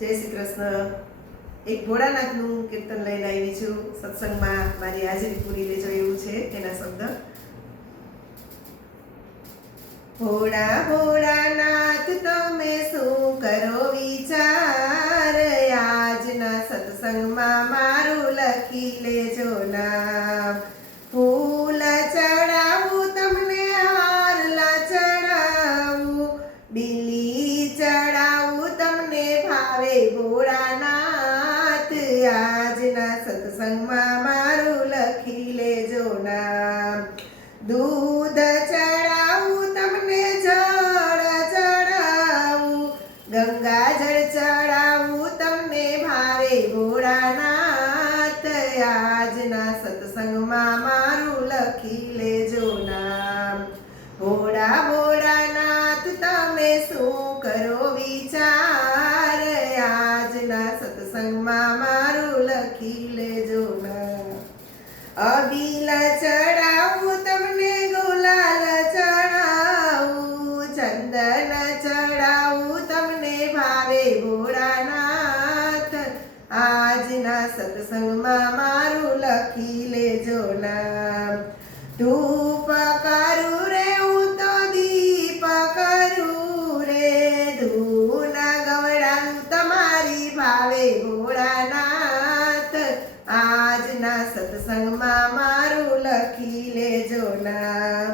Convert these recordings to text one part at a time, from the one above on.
જય શ્રી કૃષ્ણ. એક ભોળાનાથનું કીર્તન લઈને આવી છું. સત્સંગમાં મારી હાજરી પૂરી લેજો એવું છે એના શબ્દ. ભોળા ભોળાનાથ તમે શું કરો વિચાર, આજના સત્સંગમાં મારું લખી લેજો નામ. ફૂલ ચડાવું તમને, હારલા ચડાવું, બીલી ચડાવું તમને ભાવે ભોળાનાથ, આજના સત્સંગમાં મારું લખી લેજો નામ. દૂધ ચડાવું તમને, જળ ચડાવું, ગંગાજળ ચડાવું તમને ભાવે ભોળાનાથ, આજના સત્સંગમાં મારું લખી લેજો નામ. ભોળા ભોળાનાથ તમે શું કરો વિચાર, આજના સત્સંગમાં મારું લખી લેજો નામ. અબીલ ચડાવું તમને, ગુલાલ ચડાવું, ચંદન ચડાવું તમને ભાવે ભોળાનાથ, આજના સત્સંગમાં મારું લખી લેજો નામ. ધૂપ કરું રે હું તો દીપ કરું રે, ધૂન ગવડાવું તમારી ભાવે ભોળાનાથ, આજના સત્સંગમાં મારું લખી લેજો નામ.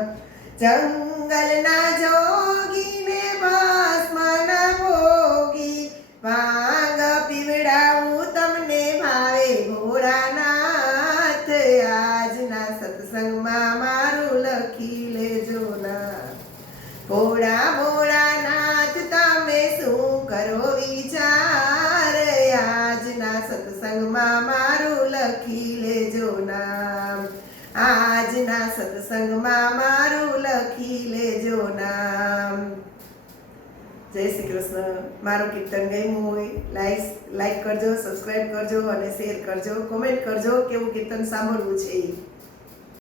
જંગલના જોગીને ભસ્મ ન ભોગી, ભાંગ પીવડાવું તમને ભાવે ભોળાનાથ, આજના સત્સંગમાં મારું લખી લેજો નામ. ભોળા ભોળાનાથ તમે શું કરો વિચાર, આજના સત્સંગમાં મારું લખી લેજો નામ. આજના સત્સંગમાં મારું લખી લેજો નામ. જય શ્રી કૃષ્ણ. મારું કીર્તન ગમ્યું હોય લાઈક કરજો, સબસ્ક્રાઈબ કરજો અને શેર કરજો, કોમેન્ટ કરજો કેવું કીર્તન સાંભળવું છે.